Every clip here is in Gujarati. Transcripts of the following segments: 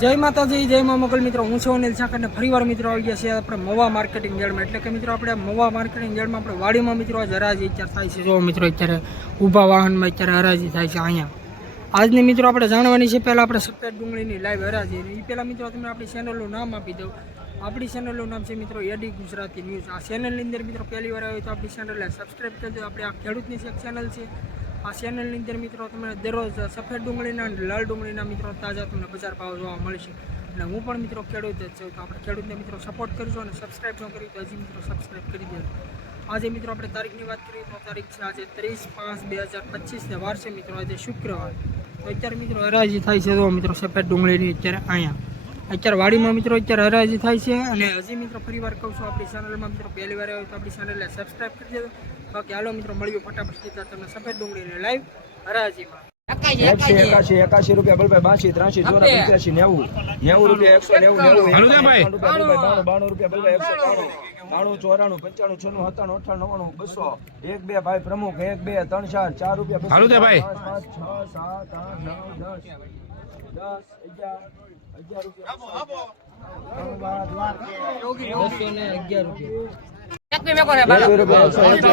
જય માતાજી, જય મા મોગલ મિત્રો. હું છું અનિલ સાકર ને ફરીવાર મિત્રો આવી ગયા છે આપણે મવા માર્કેટિંગ યાર્ડમાં. એટલે કે મિત્રો, આપણે મવા માર્કેટિંગ યાર્ડમાં આપણે વાડીમાં મિત્રો આજે હરાજી અત્યારે થાય છે. જો મિત્રો, અત્યારે ઊભા વાહનમાં અત્યારે હરાજી થાય છે અહીંયા. આજની મિત્રો, આપણે જાણવાની છે, પહેલાં આપણે સફેદ ડુંગળીની લાઈવ હરાજી એ પહેલાં મિત્રો, તમે આપણી ચેનલનું નામ આપી દઉં આપણી ચેનલનું નામ છે મિત્રો, એડી ગુજરાતી ન્યૂઝ આ ચેનલની અંદર મિત્રો, પહેલી વાર આવ્યો તો આપણી ચેનલને સબસ્ક્રાઈબ કરજો આપણે આ ખેડૂતની એક ચેનલ છે. આ ચેનલની અંદર મિત્રો તમને દરરોજ સફેદ ડુંગળીના અને લાલ ડુંગળીના મિત્રો તાજા તમને બજાર ભાવ જોવા મળશે અને હું પણ મિત્રો ખેડૂત જ છું, તો આપણે ખેડૂતને મિત્રો સપોર્ટ કરજો અને સબસ્ક્રાઈબ ન કરી તો હજી મિત્રો સબસ્ક્રાઈબ કરી દેજો. આજે મિત્રો આપણે તારીખની વાત કરીએ તો તારીખ છે આજે ત્રીસ પાંચ બે હજાર પચીસને વાર મિત્રો, આજે શુક્રવાર. તો અત્યારે મિત્રો હરાજી થાય છે તો મિત્રો સફેદ ડુંગળીની અત્યારે અહીંયા. અત્યારે વાડીમાં મિત્રો અત્યારે હરાજી થાય છે અને હજી મિત્રો ફરી વાર કહું છું, આપણી ચેનલમાં મિત્રો પહેલી વાર આવ્યો તો આપણી ચેનલને સબસ્ક્રાઈબ કરી દેજો. બાકી હાલો મિત્રો મળ્યું ફટાફટ સીધા તમને સફેદ ડુંગળીને લાઈવ હરાજીમાં. એકસી એકાશી એકાશી. રૂપિયા બલભાઈ બાસી ત્રાસી ચોરા પંચ્યાસી નેવું. નેવું રૂપિયા એકસો નેવું નેવું. એકાણું રૂપિયા બલભાઈ બાણું બાણું રૂપિયા બલભાઈ એકસો બાણું. બાણું ચોરાણું પંચાણું છન્નું સત્તાણું અઠાણું નવ્વાણું બસો. એક બે ભાઈ પ્રમુખ એક બે ત્રણ ચાર ચાર રૂપિયા. પાંચ, પાંચ, છ સાત આઠ નવ દસ દસ અગિયાર અગિયાર રૂપિયા. બસો ને અગિયાર રૂપિયા. પચીસ રૂપિયા એકસો પચીસ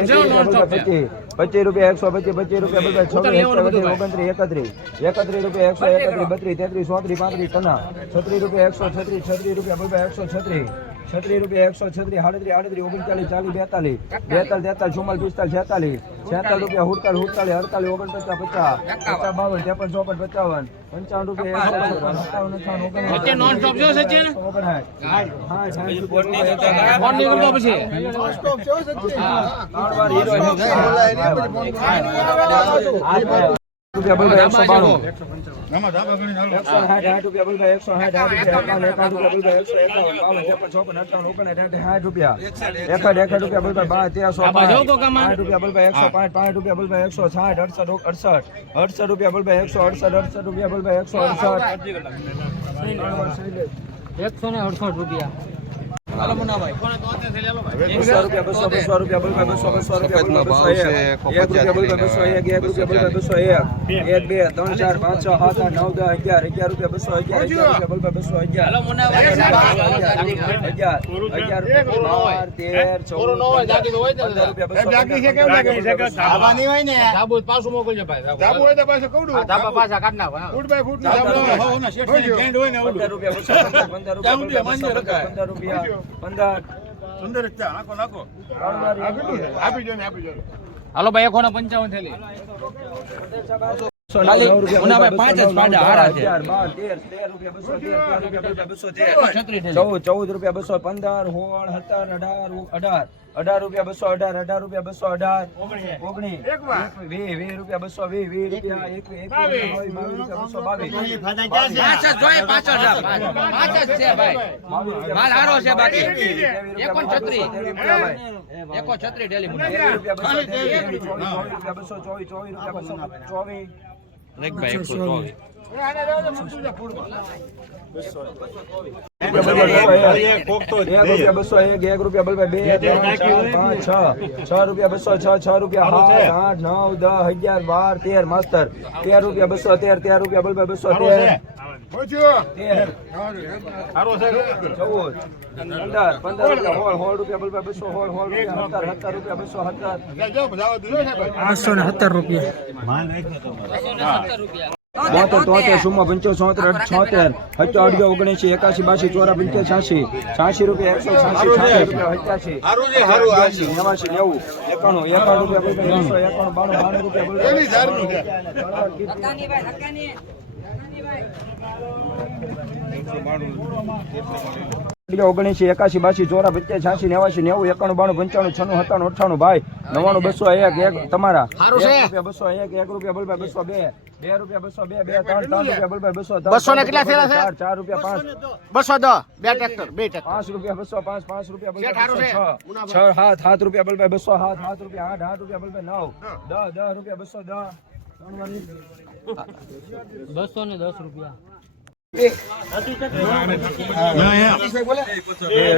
પચીસ. રૂપિયા. એકસો પચીસ પચીસ રૂપિયા બલભાઈ છવ્વીસ એકસો ઓગણત્રીસ એકત્રીસ. એકત્રીસ રૂપિયા એકસો એકત્રીસ બત્રીસ તેત્રીસ ચોત્રીસ પાંત્રીસ તના છત્રીસ રૂપિયા એકસો છત્રીસ છત્રીસ રૂપિયા એકસો છત્રીસ. છત્રીસ રૂપિયા એકસો છત્રીસ સાડત્રીસ આડત્રીસ ઓગણચાલીસ ચાલીસ બેતાલીસ. બેતાલીસ તેતાલીસ ચુમ્માલીસ પિસ્તાલીસ છેતાલીસ. છેતાલીસ રૂપિયા સુડતાલીસ સુડતાલીસ અડતાલીસ ઓગણપચાસ પચાસ. પચાસ બાવન ત્રેપન ચોપન પચાવન. પંચાવન રૂપિયા એકસો સત્તાવન, અઠ્ઠાવન અઠ્ઠાવન રૂપિયા એકસો બાણું. એકસો સાઠ સાઠ રૂપિયા બોલભાઈ એકસો સાઠ સાઠ રૂપિયા એકાવન એકાવન રૂપિયા એકસો એકાવન બાવન ત્રેપન ચોપન અઠાવન ઓગણસાઠ સાઠ રૂપિયા. એકાઠ એકાઠ રૂપિયા બોલભાઈ બાર તેરસો પાંચ. પાંચ રૂપિયા એકસો પાંચ પાંચ રૂપિયા બોલભાઈ એકસો સાઠ અડસઠ અડસઠ. અડસઠ રૂપિયા બોલભાઈ એકસો અડસઠ અડસઠ રૂપિયા એકસો અડસઠ. એકસો ને અડસઠ રૂપિયા. રૂપિયા બસો બસો રૂપિયા બોલભાઈ બસો બસો રૂપિયા બોલભાઈ બસો એક. એક રૂપિયા બોલભાઈ બસો એક એક રૂપિયા બોલભાઈ બસો એક. એક બે ત્રણ ચાર પાંચ છ સાત આઠ નવ દસ અગિયાર અગિયાર રૂપિયા બસો અગિયાર અગિયાર રૂપિયા બોલભાઈ બસો અગિયાર. અગિયાર અગિયાર રૂપિયા બાર તેર ચૌદ પંદર રૂપિયા બસો પંદર. બસો પંદર. રૂપિયા પંદર હાલો ભાઈ એકો પંચાવન થેલી. ચૌદ રૂપિયા બસો પંદર સોળ સત્તર અઢાર અઢાર. અઢાર રૂપિયા બસો અઢાર અઢાર રૂપિયા બસો અઢાર. ઓગણીસ. વીસ વીસ રૂપિયા બસો વીસ વીસ રૂપિયા એક એક બાવીસ. રૂપિયા બસો બસો ચોવીસ ચોવીસ રૂપિયા બસો ચોવીસ. રૂપિયા બસો એક એક રૂપિયા બલભાઈ બે ત્રણ ચાર પાંચ છ છ રૂપિયા બસો છ છ રૂપિયા સાત આઠ નવ દસ અગિયાર બાર તેર માસ્તર તેર રૂપિયા બસો તેર તેર રૂપિયા બલભાઈ બસો તેર તેર ચૌદ પંદર પંદર રૂપિયા હોળ હોળ રૂપિયા બલભાઈ બસો હોળ હોળ રૂપિયા સત્તર સત્તર રૂપિયા બસો સત્તર આઠસો ને સત્તર રૂપિયા બોતેર તોતેર ચુમ્મા પંચોતેર છોતેર છોતેર સત્યો અઢીસો ઓગણસી એકાસી બાસી ચોરા પંચે છ્યાસી છ્યાસી રૂપિયા એકસો છ્યાસી છ્યાસી નેવાસી નેવું એકાણું એકાણું રૂપિયા એકસો એકાણું બાણું બાણું રૂપિયા બોલભાઈ ઓગણીસી એકાસી બાસી ચોરા પચાસ છ્યાસી નેવાસી નેવું એકાણું બાણું પંચાણું છનું સત્તાણું અઠાણું ભાઈ. નવાણું બસો એક એક તમારા. રૂપિયા બસો એક એક રૂપિયા બોલભાઈ બસો બે. બે રૂપિયા બસો બે બે ત્રણ ત્રણ રૂપિયા બોલભાઈ બસો બસો ને કેટલા થયેલા છે? ચાર ચાર રૂપિયા પાંચ. બસો દો બે ટ્રેક્ટર બે ટ્રેક્ટર. પાંચ રૂપિયા બસો પાંચ પાંચ રૂપિયા બોલભાઈ છે. બસો છ? છ. સાત સાત રૂપિયા બોલભાઈ બસો સાત સાત રૂપિયા આઠ આઠ રૂપિયા બોલભાઈ નવ. દસ દસ રૂપિયા બસો દસ. બસો ને દસ રૂપિયા.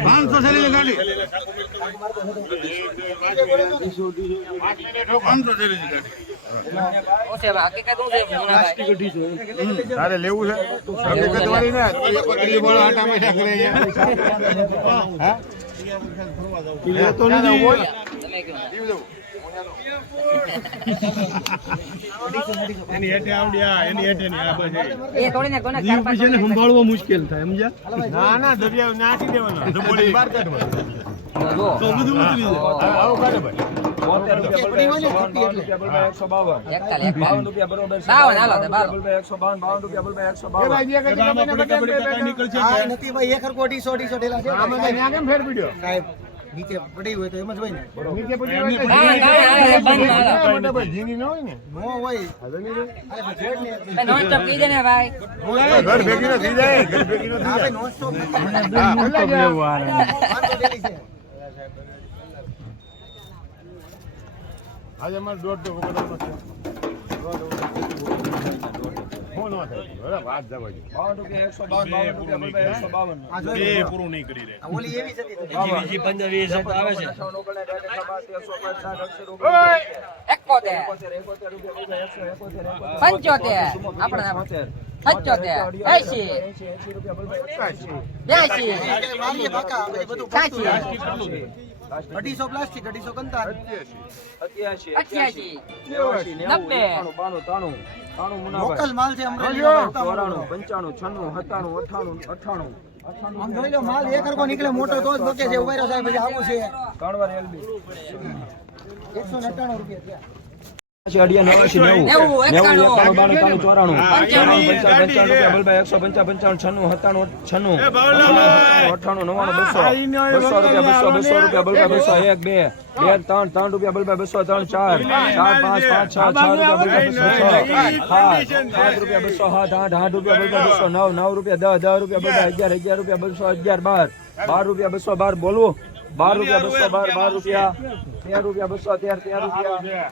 પાંચસો થેલી ગાડી પાંચસો થેલી ગાડી તારે લેવું છે? હકીકત વાળી ને પકડી બોલો આટા મીઠા કરે હા? તો હોય. એની હેઠે આવડ્યા એની હેઠે ની આ બસ જીવ પછી એને સંભાળવો મુશ્કેલ થાય સમજ્યા? ના દરિયા નાખી દેવાનો. તો બોલી બહાર કાઢવાનો તો બધું ઉતરી જાય. આવો કાઢે ભાઈ. નીકળશે નીચે પડી હોય તો એમ જ હોય ને. નીચે ભાઈ ન. હોય ને. નો હોય. અરે ભાઈ જોડ ને. ઘર ભેગી નો થઈ જાય. ઘર ભેગી નો થઈ જાય. સ્ટોપ આજે અમારે દોઢ તો વગર છે. ન પંચોતેર, આપણે બરોબર એકાશી, બ્યાસી સાચી. અઢીસો પ્લાસ્ટિક અઢીસો કંતાર. ત્રાણું મુનાભાઈ. લોકલ માલ છે અમરેલી પંચાણું છન્નું સત્તાણું અઠાણું અઠાણું આમ જોઈ લો માલ એક હરખો નીકળે મોટો તો જ બકે છે સાહેબ આવું છે. ત્રણ વાર એલબી. એકસો અઠાણું, રૂપિયા બાર. બાર રૂપિયા બસો બાર બોલવું. બાર રૂપિયા બસો બાર બાર રૂપિયા. તેર રૂપિયા બસો તેર તેર રૂપિયા.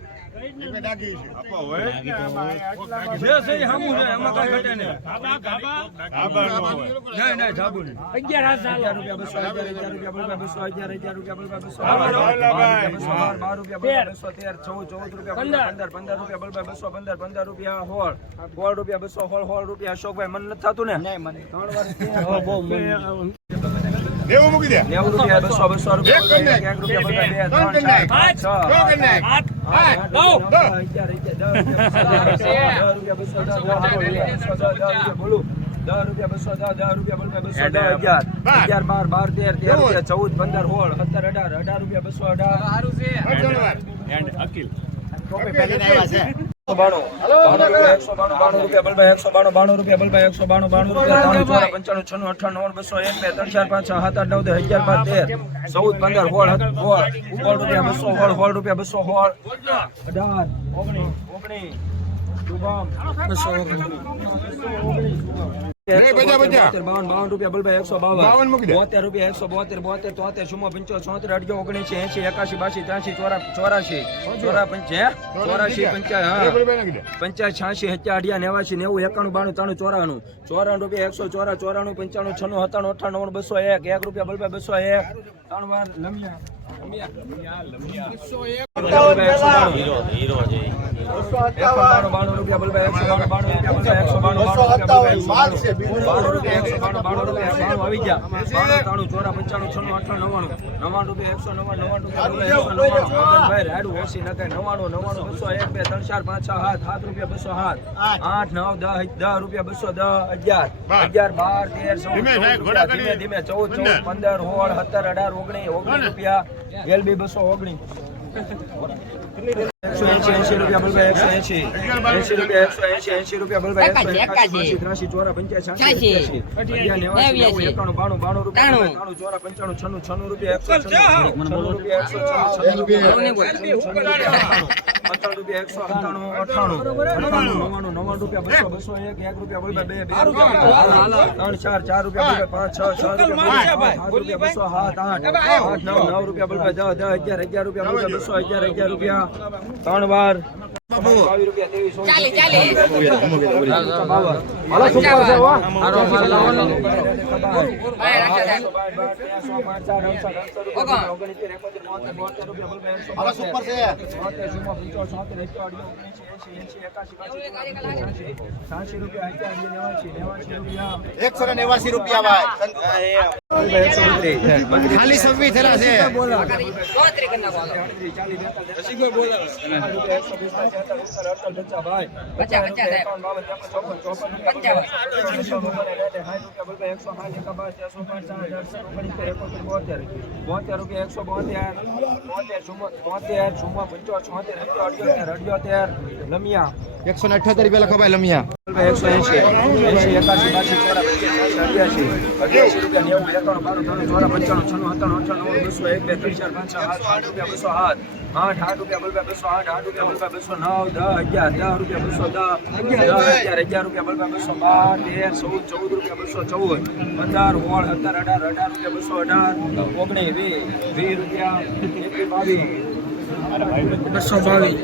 ઓગણી રૂપિયા બસો વીસ ડાકી રૂપિયા અશોકભાઈ મન નથી થતું ને ત્રણ વાર નેવું મૂકી દે નેવું રૂપિયા બસો બસો રૂપિયા એક રૂપિયા ચૌદ પંદર સોળ સત્તર અઢાર અઢાર રૂપિયા બસો અઢાર બાણું ચૌદ પંદર સોળ સોળ રૂપિયા બસો સોળ સોળ રૂપિયા બસો સોળ. અઢાર ઓગણીસ ઓગણીસ શુભમ બસો નહીં, બજા, બજા. બાવન બાવન રૂપિયા બલભાઈ એકસો બાવન બાવન મૂકી દે. બોતેર રૂપિયા એકસો બોતેર બોતેર તોતેર ચુમ્મો પંચો છોતેર અઢીસો ઓગણીસી એસી એકાશી બાસી ત્યાંસી ચોરા ચોરાશી ચોરા પંચે ચોરાશી પંચા એક હા રૂપિયા નાખી દે. પંચાસ છ્યાસી સત્યા અઢિયા નેવાસી નેવું એકાણું બાણું ત્રણ ચોરાણું. ચોરાણું રૂપિયા એકસો ચોરા ચોરાણું પંચાણું છનું સત્તાણું અઠાણું બસો એક. એક રૂપિયા બલભાઈ બસો એક. ત્રણ વાર લમિયા. નવ્વાણું બસો એક બે ત્રણ ચાર પાંચ છ સાત સાત રૂપિયા બસો સાત. આઠ. નવ દસ દસ રૂપિયા બસો દસ અગિયાર. અગિયાર બાર તેર ધીમે ધીમે ચૌદ ચૌદ પંદર સોળ સત્તર અઢાર ઓગણીસ ઓગણીસ રૂપિયા. વેલબી બસો ઓગણીસ. એકસો એંશી એંશી રૂપિયા બલભાઈ એકસો એંશી. એંશી રૂપિયા એકસો એંશી એંશી રૂપિયા એકસો એકાશી, એકાશી. એકાશી. ત્રાસી ચોરા પંચ્યાસી નેવાસી. એકાણું બાણું બાણું રૂપિયા ત્રાણું ચોરા પંચાણું છન્નું છન્નું રૂપિયા એકસો છન્નું. રૂપિયા એકસો છન્નું રૂપિયા છન્નું રૂપિયા એકસો અઠ્ઠાણું અઠ્ઠાણું. નવ્વાણું નવ્વાણું રૂપિયા બસો બસો એક એક રૂપિયા બલભાઈ બે બે રૂપિયા ત્રણ ચાર ચાર રૂપિયા બલભાઈ પાંચ છ છ રૂપિયા રૂપિયા બસો સાત આઠ. આઠ નવ નવ રૂપિયા બલભાઈ દસ દસ અગિયાર અગિયાર રૂપિયા બલભાઈ બસો અગિયાર અગિયાર રૂપિયા. ત્રણ વાર. બાવીસ રૂપિયા ત્રેવીસ ચોવીસ, ચાલી ચાલી બાવન. હાલો, સુપર છે, હો. હારો માલ લાવવાનો. બાય, રાખજો, સાહેબ. બાય, બાય, ત્રણસો, પાંચ, ચાર, અડસઠ, અડસઠ રૂપિયા, ઓગણસિત્તેર, એકોતેર, બોતેર, બોતેર રૂપિયા, બોતેર, એકસો બોતેર. બોતેર, ચુમ્મો, પંચોતેર, છોતેર, એકોતેર, ઓગણએંસી, એંસી, એંસી, એકાશી, બાશી, ત્ર્યાસી, છ્યાસી રૂપિયા, અગિયાર, નેવાસી, નેવાસી રૂપિયા. એકસો ને નેવાસી રૂપિયા ભાઈ રૂપિયા એકસો બત્રીસ. બત્રીસ ખાલી છવ્વીસ થયેલા છે એકસો. એકસો એકસો ચારસો, બોતેર. રૂપિયા, એકસો બોતેર. બોતેર, તોતેર, ચુમ્મો, પંચોતેર, છોતેર, અઠ્યોતેર, અઠ્યોતેર, લમિયા. એકસો ને અઠ્યોતેર રૂપિયા લખો ભાઈ લમિયા એકસો એસી એંશી, એકાશી, બાશી, ચોરાશી, અગિયાસી રૂપિયા, નેવું, એકાણું, બાણું, ત્રણ ચોરા, પંચાણું, છન્નું, સત્તાણું, નવ્વાણું, બસો, એક, બે, ત્રણ, ચાર, પાંચ, સાત, આઠ રૂપિયા, બસો, સાત. આઠ, આઠ રૂપિયા, બસો, આઠ, આઠ રૂપિયા, બસો, નવ, દસ, અગિયાર, દસ રૂપિયા, બસો, દસ, દસ, અગિયાર, અગિયાર રૂપિયા, બલભાઈ, બસો, બાર, તેર, ચૌદ, ચૌદ રૂપિયા, બસો, ચૌદ, પંદર, સોળ, સત્તર, અઢાર, અઢાર રૂપિયા, બસો, અઢાર, ઓગણીસ, વીસ, વીસ રૂપિયા, એકવીસ, બાવીસ. બસો બાવીસ